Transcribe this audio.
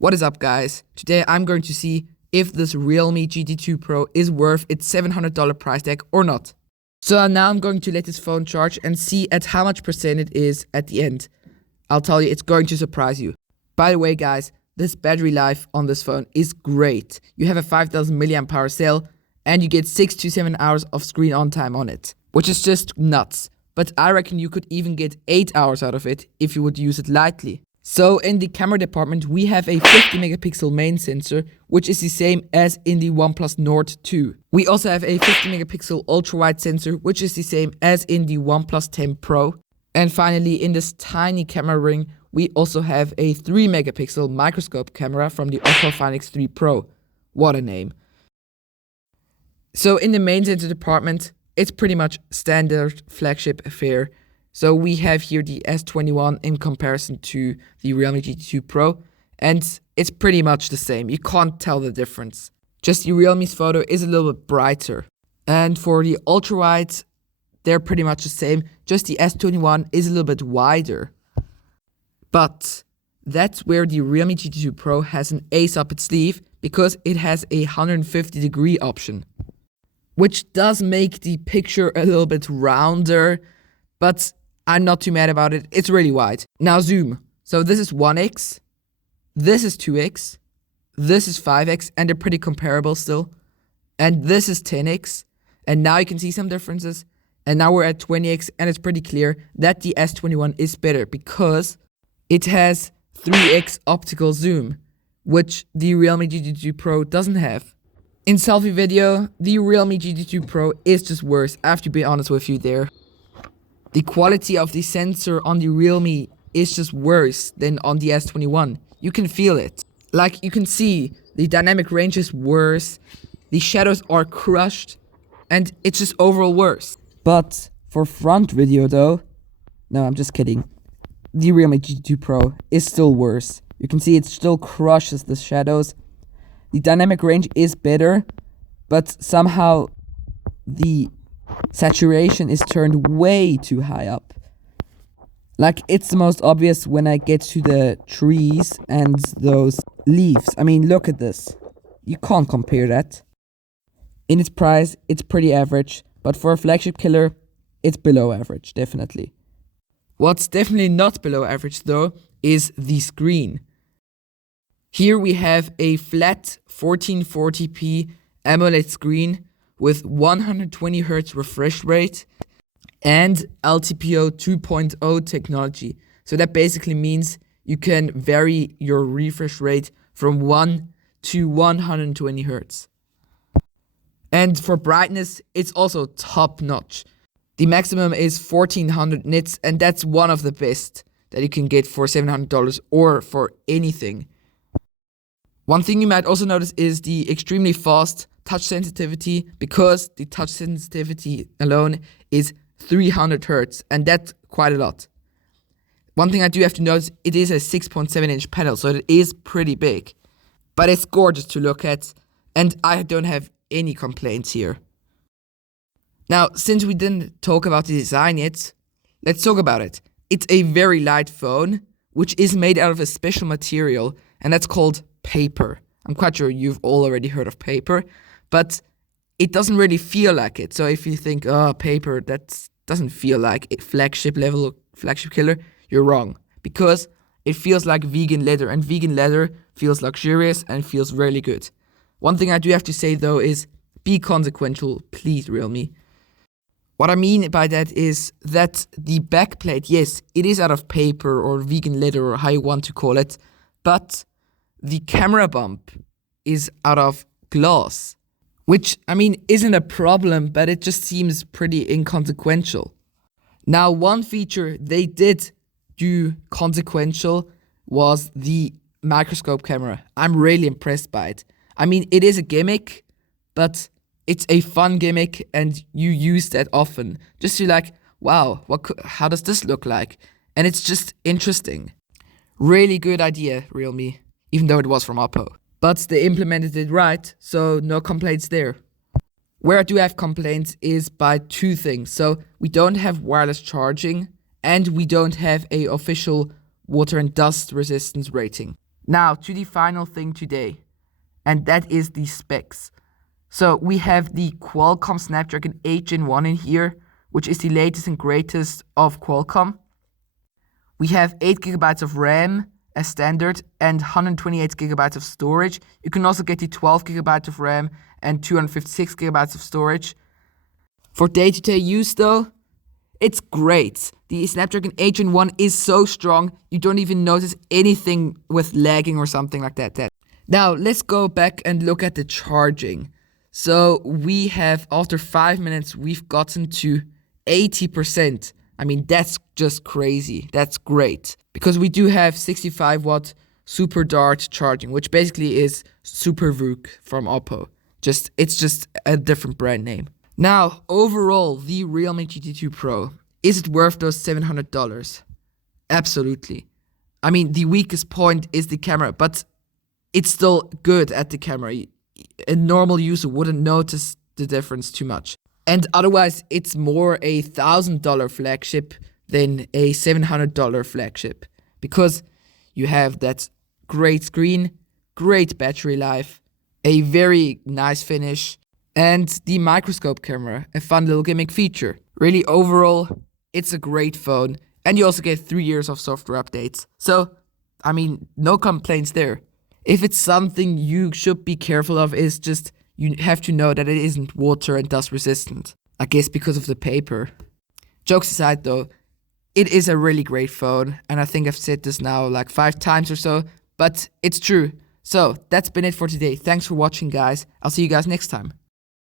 What is up, guys? Today I'm going to see if this Realme GT2 Pro is worth its $700 price tag or not. So now I'm going to let this phone charge and see at how much percent it is at the end. I'll tell you, it's going to surprise you. By the way, guys, this battery life on this phone is great. You have a 5000 mAh cell and you get 6 to 7 hours of screen on time on it, which is just nuts. But I reckon you could even get 8 hours out of it if you would use it lightly. So in the camera department, we have a 50 megapixel main sensor, which is the same as in the OnePlus Nord 2. We also have a 50 megapixel ultra-wide sensor, which is the same as in the OnePlus 10 Pro. And finally, in this tiny camera ring, we also have a 3 megapixel microscope camera from the Oppo Find X3 Pro. What a name. So in the main sensor department, it's pretty much standard flagship affair. So we have here the S21 in comparison to the Realme GT2 Pro, and it's pretty much the same. You can't tell the difference. Just the Realme's photo is a little bit brighter. And for the ultra-wide, they're pretty much the same. Just the S21 is a little bit wider. But that's where the Realme GT2 Pro has an ace up its sleeve, because it has a 150-degree option, which does make the picture a little bit rounder, but I'm not too mad about it. It's really wide. Now zoom. So this is 1x, this is 2x, this is 5x, and they're pretty comparable still. And this is 10x, and now you can see some differences. And now we're at 20x, and it's pretty clear that the S21 is better because it has 3x optical zoom, which the Realme GT2 Pro doesn't have. In selfie video, the Realme GT2 Pro is just worse. I have to be honest with you there. The quality of the sensor on the Realme is just worse than on the S21. You can feel it. Like, you can see the dynamic range is worse, the shadows are crushed, and it's just overall worse. But for front video though, no, I'm just kidding. The Realme GT2 Pro is still worse. You can see it still crushes the shadows. The dynamic range is better, but somehow the saturation is turned way too high up. Like, it's the most obvious when I get to the trees and those leaves. I mean, look at this. You can't compare that. In its price, it's pretty average, but for a flagship killer, it's below average, definitely. What's definitely not below average though is the screen. Here we have a flat 1440p AMOLED screen with 120 Hertz refresh rate and LTPO 2.0 technology. So that basically means you can vary your refresh rate from 1 to 120 Hertz. And for brightness, it's also top notch. The maximum is 1400 nits, and that's one of the best that you can get for $700 or for anything. One thing you might also notice is the extremely fast touch sensitivity, because the touch sensitivity alone is 300 Hertz, and that's quite a lot. One thing I do have to notice, it is a 6.7 inch panel, so it is pretty big. But it's gorgeous to look at, and I don't have any complaints here. Now, since we didn't talk about the design yet, let's talk about it. It's a very light phone, which is made out of a special material, and that's called paper. I'm quite sure you've all already heard of paper, but it doesn't really feel like it. So if you think, oh, paper, that doesn't feel like a flagship level or flagship killer, you're wrong. Because it feels like vegan leather, and vegan leather feels luxurious and feels really good. One thing I do have to say though is, be consequential, please, Realme. What I mean by that is that the backplate, yes, it is out of paper or vegan leather or how you want to call it, but the camera bump is out of glass, which, I mean, isn't a problem, but it just seems pretty inconsequential. Now, one feature they did do consequential was the microscope camera. I'm really impressed by it. I mean, it is a gimmick, but it's a fun gimmick, and you use that often. Just to like, wow, how does this look like? And it's just interesting. Really good idea, Realme, even though it was from Oppo. But they implemented it right, so no complaints there. Where I do have complaints is by two things. So we don't have wireless charging, and we don't have a official water and dust resistance rating. Now to the final thing today, and that is the specs. So we have the Qualcomm Snapdragon 8 Gen 1 in here, which is the latest and greatest of Qualcomm. We have 8GB of RAM as standard and 128GB of storage. You can also get the 12GB of RAM and 256GB of storage. For day-to-day use though, it's great. The Snapdragon 8 Gen 1 is so strong, you don't even notice anything with lagging or something like that. Now, let's go back and look at the charging. So we have, after 5 minutes, we've gotten to 80%. I mean, that's just crazy. That's great. Because we do have 65 watt Super Dart charging, which basically is Super VOOC from Oppo. It's just a different brand name. Now, overall, the Realme GT2 Pro, is it worth those $700? Absolutely. I mean, the weakest point is the camera, but it's still good at the camera. A normal user wouldn't notice the difference too much. And otherwise, it's more a $1,000 flagship than a $700 flagship. Because you have that great screen, great battery life, a very nice finish, and the Microscope Camera, a fun little gimmick feature. Really, overall, it's a great phone. And you also get 3 years of software updates. So, I mean, no complaints there. If it's something you should be careful of, is just you have to know that it isn't water and dust resistant. I guess because of the paper. Jokes aside though, it is a really great phone. And I think I've said this now like 5 times or so, but it's true. So that's been it for today. Thanks for watching, guys. I'll see you guys next time.